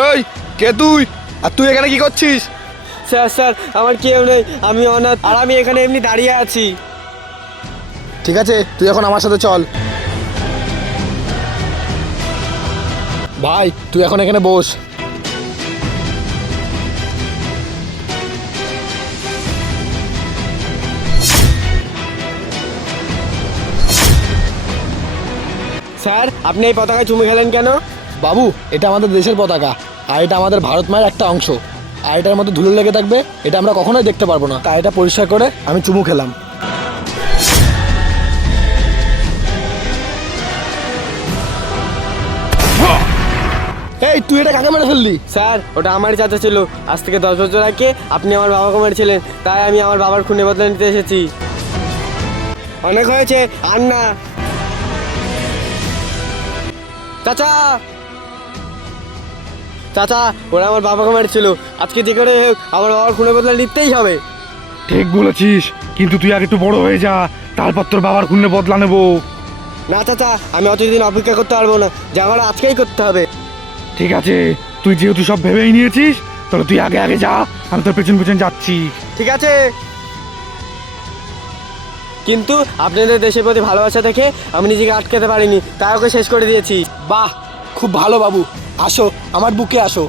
এই কে তুই? আর তুই এখানে কি করছিস? স্যার স্যার আমার কেউ নেই, আমি অনাথ, আর আমি এখানে এমনি দাঁড়িয়ে আছি। ঠিক আছে, তুই এখন আমার সাথে চল। ভাই তুই এখন এখানে বস। স্যার আপনি এই পতাকায় চুমু খেলেন কেন? বাবু, এটা আমাদের দেশের পতাকা, আর এটা আমাদের ভারত মায়ের একটা অংশ, আর এটার মধ্যে ধুলো লেগে থাকবে, এটা আমরা কখনোই দেখতে পারবো না। তাই এটা পরিষ্কার করে আমি চুমু খেলাম। এই তুই এটা কাকে মেরে ফেললি? স্যার ওটা আমারই চাচা ছিল। আজ থেকে 10 বছর আগে আপনি আমার বাবাকে মেরেছিলেন, তাই আমি আমার বাবার খুনে বদলা নিতে এসেছি। অনেক হয়েছে, আর না। চাচা চাচা, ওরা আমার বাবাকে মেরেছিল, আজকে যে করে হোক আমার বাবার খুনে বদলা নিতেই হবে। ঠিক বলেছিস, কিন্তু তুই আগে একটু বড় হয়ে যা, তারপর তোর বাবার খুনে বদলা নেবো। না চাচা, আমি অতদিন অপেক্ষা করতে পারবো না, যা করার আজকেই করতে হবে। ঠিক আছে, তুই যেহেতু সব ভেবেই নিয়েছিস, তাহলে তুই আগে আগে যা, আমি তোর পেছন পেছন যাচ্ছি। ঠিক আছে, কিন্তু আপনাদের দেশের প্রতি ভালোবাসা দেখে আমি নিজেকে আটকাতে পারিনি, তাই ওকে শেষ করে দিয়েছি। বাহ, খুব ভালো বাবু। আসো আমার বুকে আসো।